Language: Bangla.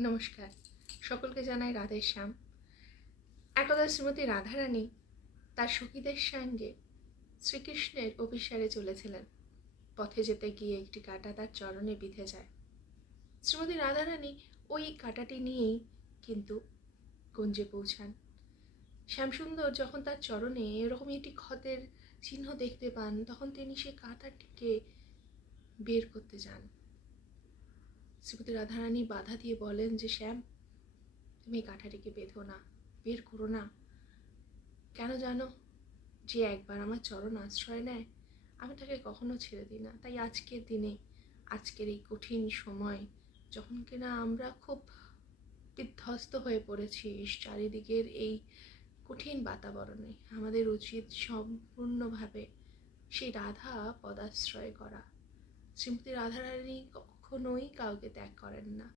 নমস্কার, সকলকে জানাই রাধের শ্যাম। একদা শ্রীমতী রাধারানী তার সখীদের সঙ্গে শ্রীকৃষ্ণের অভিসারে চলেছিলেন। পথে যেতে গিয়ে একটি কাঁটা তার চরণে বিঁধে যায়। শ্রীমতী রাধারানী ওই কাঁটাটি নিয়েই কিন্তু কুঞ্জে পৌঁছান। শ্যামসুন্দর যখন তার চরণে এরকমই একটি ক্ষতের চিহ্ন দেখতে পান, তখন তিনি সেই কাঁটাটিকে বের করতে যান। শ্রীমতী রাধারানী বাধা দিয়ে বলেন যে, শ্যাম, তুমি এই কাঁটাটিকে বেঁধো না, বের করো না। কেন জানো? যে একবার আমার চরণ আশ্রয় নেয়, আমি তাকে কখনো ছেড়ে দিই না। তাই আজকের দিনে, আজকের এই কঠিন সময়, যখন কিনা আমরা খুব বিধ্বস্ত হয়ে পড়েছি চারিদিকের এই কঠিন বাতাবরণে, আমাদের উচিত সম্পূর্ণভাবে সেই রাধা পদাশ্রয় করা। শ্রীমতী রাধারানী কখনোই কাউকে ত্যাগ করেন না।